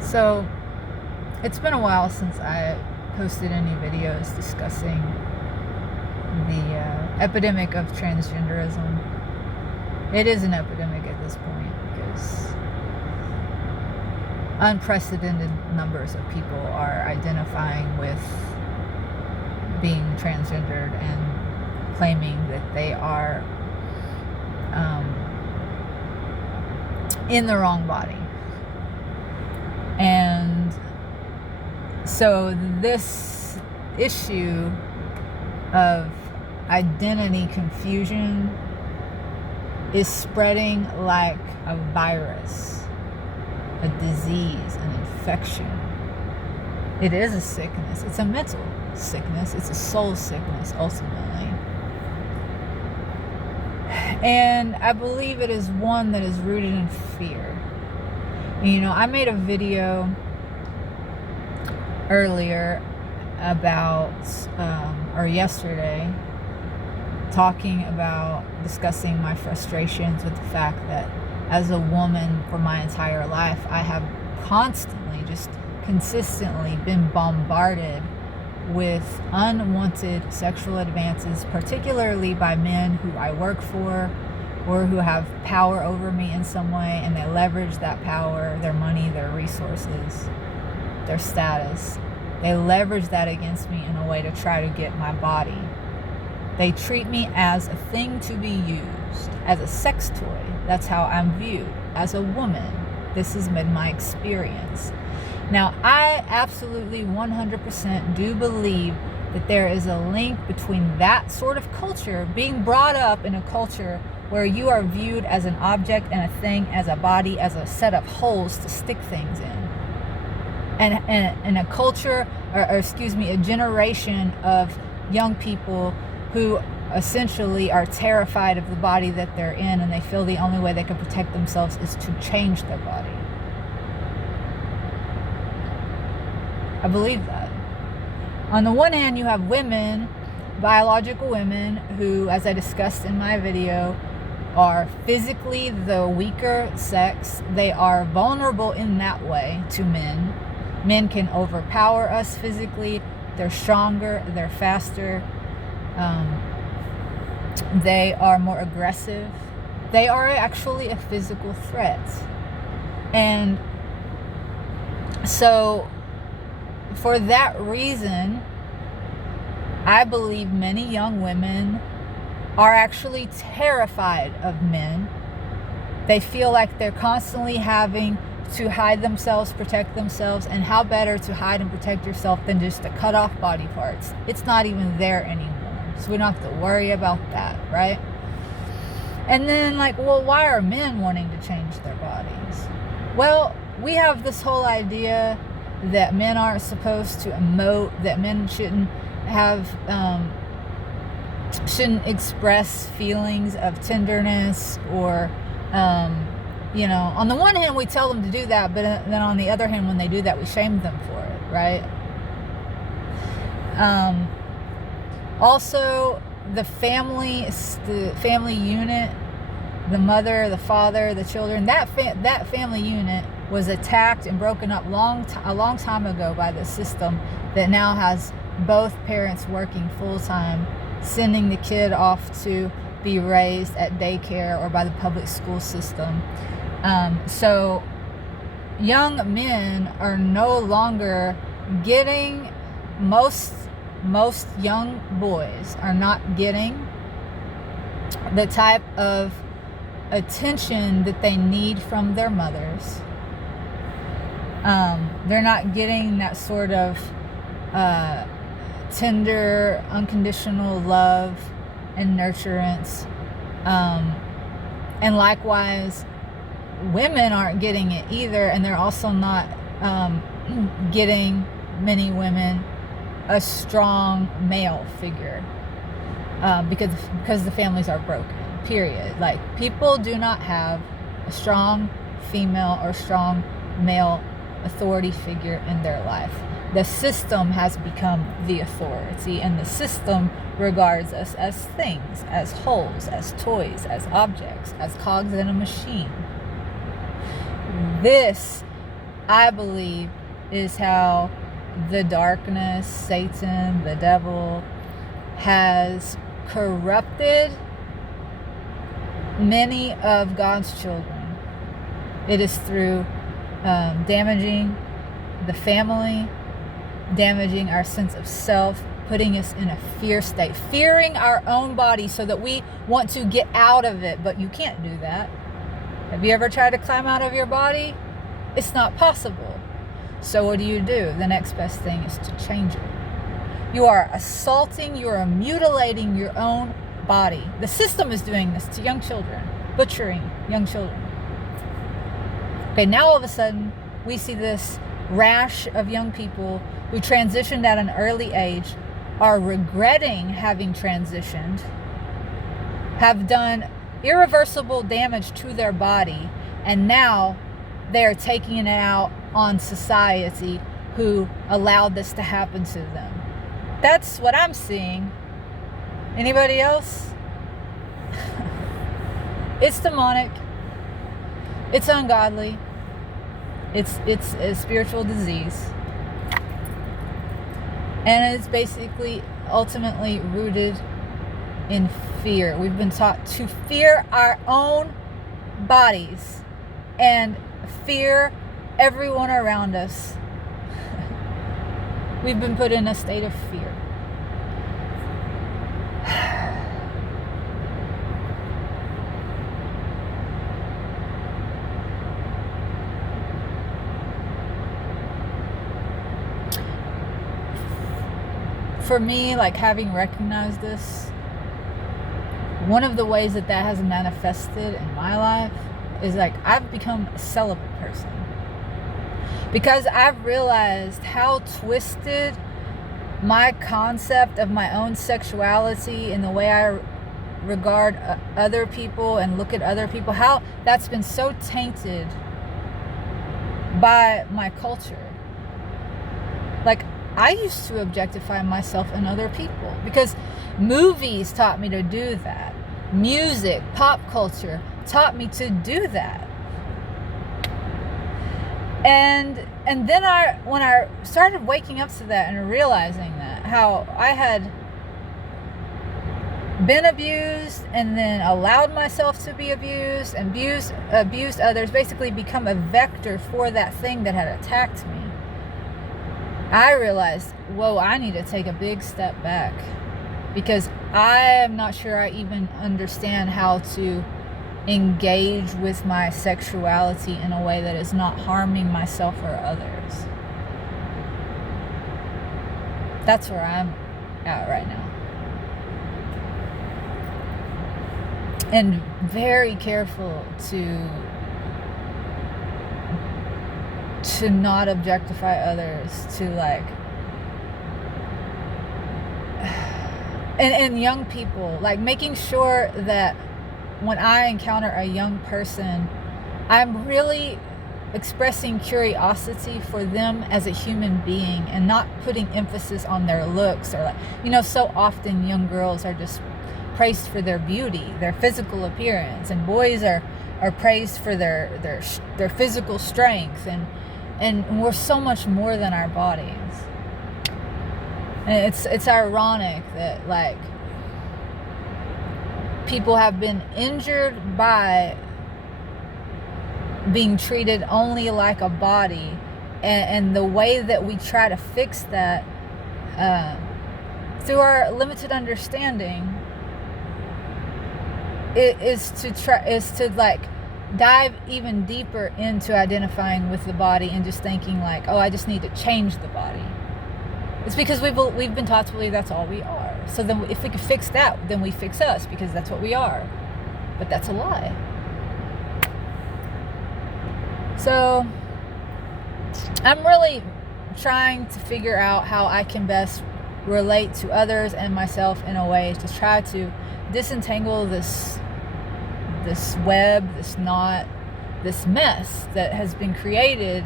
So, it's been a while since I posted any videos discussing the epidemic of transgenderism. It is an epidemic at this point because unprecedented numbers of people are identifying with being transgendered and claiming that they are in the wrong body. And so this issue of identity confusion is spreading like a virus, a disease, an infection. It is a sickness. It's a mental sickness. It's a soul sickness, ultimately. And I believe it is one that is rooted in fear. You know, I made a video earlier about, or yesterday, discussing my frustrations with the fact that as a woman for my entire life, I have constantly, just consistently been bombarded with unwanted sexual advances, particularly by men who I work for or who have power over me in some way, and they leverage that power, their money, their resources, their status. They leverage that against me in a way to try to get my body. They treat me as a thing to be used, as a sex toy. That's how I'm viewed as a woman. This has been my experience. Now, I absolutely 100% do believe that there is a link between that sort of culture, being brought up in a culture where you are viewed as an object and a thing, as a body, as a set of holes to stick things in. And a culture, a generation of young people who essentially are terrified of the body that they're in, and they feel the only way they can protect themselves is to change their body. I believe that. On the one hand, you have women, biological women, who, as I discussed in my video, are physically the weaker sex. They are vulnerable in that way to men. Men can overpower us physically. They're stronger. They're faster. They are more aggressive. They are actually a physical threat. And so, for that reason, I believe many young women are actually terrified of men. They feel like they're constantly having to hide themselves, protect themselves, and how better to hide and protect yourself than just to cut off body parts. It's not even there anymore, so we don't have to worry about that, right? And then, why are men wanting to change their bodies? Well, we have this whole idea that men aren't supposed to emote, that men shouldn't express feelings of tenderness, or on the one hand we tell them to do that, but then on the other hand, when they do that, we shame them for it, right? Also, the family unit, the mother, the father, the children, that family unit was attacked and broken up a long time ago by the system that now has both parents working full-time, sending the kid off to be raised at daycare or by the public school system. So young men are no longer getting, most young boys are not getting the type of attention that they need from their mothers. They're not getting that sort of tender, unconditional love and nurturance. And likewise, women aren't getting it either, and they're also not getting, many women, a strong male figure, because the families are broken, period. People do not have a strong female or strong male authority figure in their life. The system has become the authority, and the system regards us as things, as wholes, as toys, as objects, as cogs in a machine. This I believe, is how the darkness, Satan, the devil, has corrupted many of God's children. It is through damaging the family, damaging our sense of self, putting us in a fear state, fearing our own body so that we want to get out of it, but you can't do that. Have you ever tried to climb out of your body? It's not possible. So what do? The next best thing is to change it. You are assaulting, you are mutilating your own body. The system is doing this to young children, butchering young children. Okay, now all of a sudden, we see this rash of young people who transitioned at an early age, are regretting having transitioned, have done irreversible damage to their body, and now they are taking it out on society who allowed this to happen to them. That's what I'm seeing. Anybody else? It's demonic. It's ungodly. It's a spiritual disease. And it's basically ultimately rooted in fear. We've been taught to fear our own bodies and fear everyone around us. We've been put in a state of fear. For me, like, having recognized this, one of the ways that has manifested in my life is like I've become a celibate person, because I've realized how twisted my concept of my own sexuality and the way I regard other people and look at other people, how that's been so tainted by my culture. Like, I used to objectify myself and other people because movies taught me to do that. Music, pop culture taught me to do that. And then when I started waking up to that and realizing that, how I had been abused and then allowed myself to be abused and abused others, basically become a vector for that thing that had attacked me, I realized, whoa, I need to take a big step back, because I am not sure I even understand how to engage with my sexuality in a way that is not harming myself or others. That's where I'm at right now. And very careful to not objectify others, to like, and young people, like making sure that when I encounter a young person, I'm really expressing curiosity for them as a human being and not putting emphasis on their looks, or like, so often young girls are just praised for their beauty, their physical appearance, and boys are praised for their physical strength, and we're so much more than our bodies. And it's ironic that like people have been injured by being treated only like a body, and the way that we try to fix that through our limited understanding is to like dive even deeper into identifying with the body and just thinking like, oh, I just need to change the body. It's because we've been taught to believe that's all we are. So then if we could fix that, then we fix us, because that's what we are. But that's a lie. So I'm really trying to figure out how I can best relate to others and myself in a way to try to disentangle this web, this knot, this mess that has been created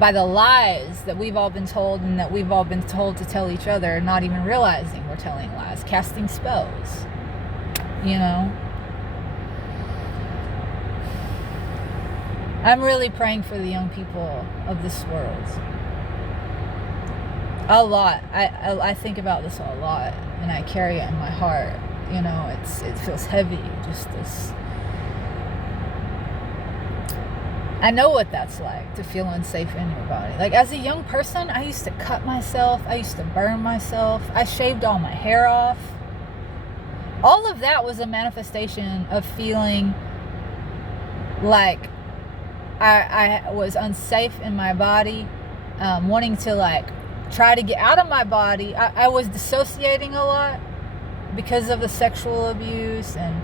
by the lies that we've all been told, and that we've all been told to tell each other, not even realizing we're telling lies, casting spells, I'm really praying for the young people of this world. A lot. I think about this a lot, and I carry it in my heart. You know, it feels heavy. Just this. I know what that's like, to feel unsafe in your body. Like, as a young person, I used to cut myself. I used to burn myself. I shaved all my hair off. All of that was a manifestation of feeling like I was unsafe in my body, wanting to like try to get out of my body. I was dissociating a lot because of the sexual abuse, and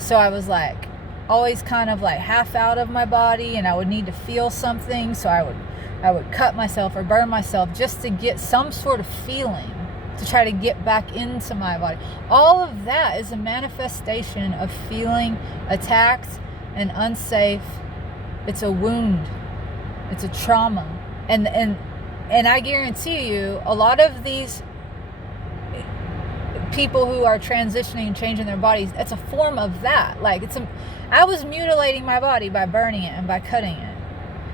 so I was like always kind of like half out of my body, and I would need to feel something, so I would cut myself or burn myself just to get some sort of feeling, to try to get back into my body. All of that is a manifestation of feeling attacked and unsafe. It's a wound. It's a trauma. And I guarantee you, a lot of these people who are transitioning and changing their bodies, it's a form of that. Like, I was mutilating my body by burning it and by cutting it.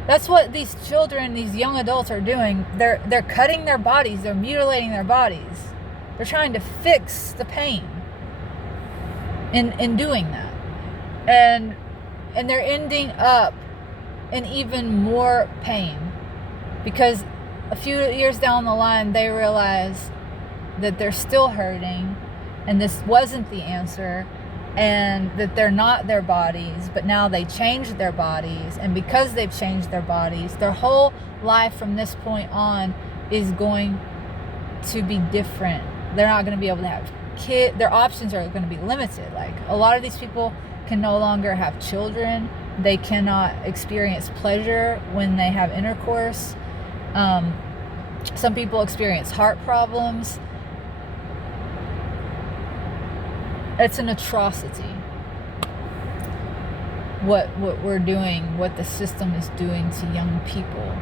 That's what these children, these young adults are doing. They're cutting their bodies. They're mutilating their bodies. They're trying to fix the pain in doing that. And they're ending up in even more pain, because a few years down the line, they realize that they're still hurting, and this wasn't the answer, and that they're not their bodies, but now they changed their bodies, and because they've changed their bodies, their whole life from this point on is going to be different. They're not going to be able to have kids. Their options are going to be limited. Like, a lot of these people can no longer have children. They cannot experience pleasure when they have intercourse. Some people experience heart problems. It's an atrocity what we're doing, what the system is doing to young people.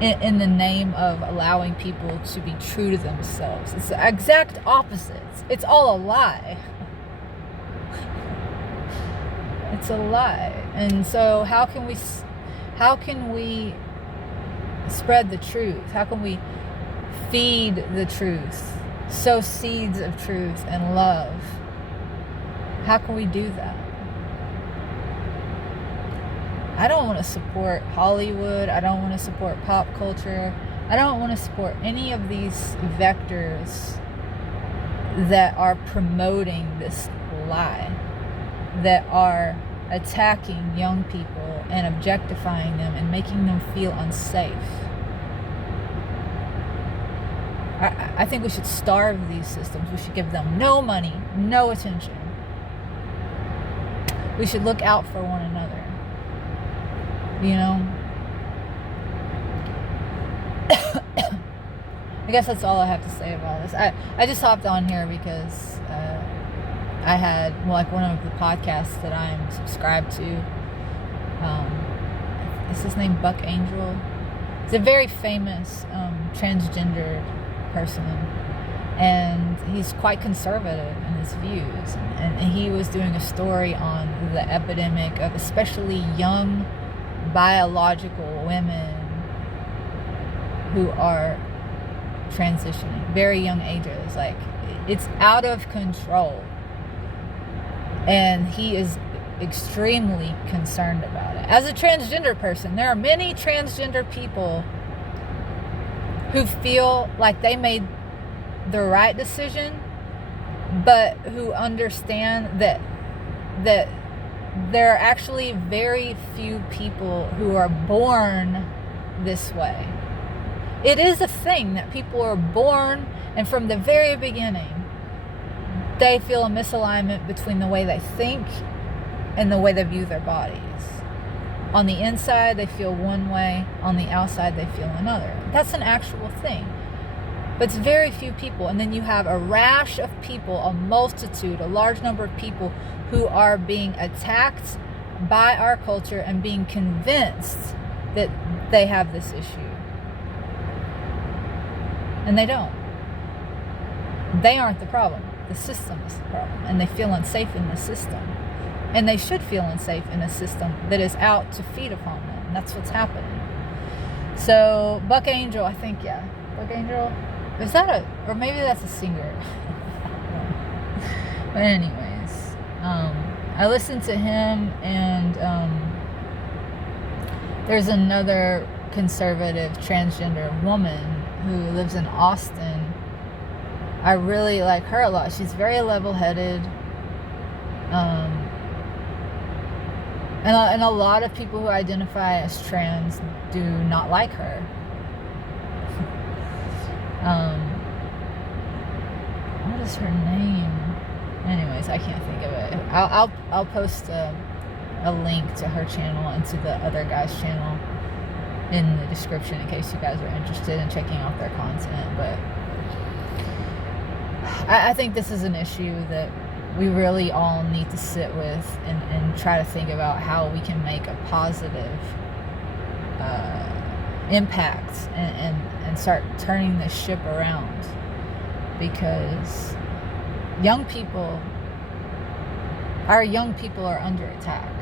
In the name of allowing people to be true to themselves. It's the exact opposite. It's all a lie. It's a lie. And so how can we spread the truth? How can we feed the truth? Sow seeds of truth and love. How can we do that? I don't want to support Hollywood. I don't want to support pop culture. I don't want to support any of these vectors that are promoting this lie, that are attacking young people and objectifying them and making them feel unsafe. I think we should starve these systems. We should give them no money, no attention. We should look out for one another. You know? I guess that's all I have to say about this. I just hopped on here because I had like one of the podcasts that I'm subscribed to. Is his name Buck Angel? He's a very famous transgender person, and he's quite conservative in his views. And he was doing a story on the epidemic of especially young biological women who are transitioning, very young ages. Like, it's out of control, and he is extremely concerned about it. As a transgender person, there are many transgender people who feel like they made the right decision, but who understand that there are actually very few people who are born this way. It is a thing that people are born, and from the very beginning, they feel a misalignment between the way they think and the way they view their bodies. On the inside, they feel one way. On the outside, they feel another. That's an actual thing. But it's very few people. And then you have a rash of people, a multitude, a large number of people who are being attacked by our culture and being convinced that they have this issue. And they don't. They aren't the problem. the system is the problem, and they feel unsafe in the system. And they should feel unsafe in a system that is out to feed upon them. And that's what's happening. So Buck Angel, I think, yeah. Buck Angel? Is that or maybe that's a singer. But anyways, I listened to him, and there's another conservative transgender woman who lives in Austin. I really like her a lot. She's very level-headed. And a lot of people who identify as trans do not like her. What is her name? Anyways, I can't think of it. I'll post a link to her channel and to the other guy's channel in the description in case you guys are interested in checking out their content. But I think this is an issue that we really all need to sit with and try to think about how we can make a positive impact and start turning this ship around, because our young people are under attack.